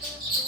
Thank you.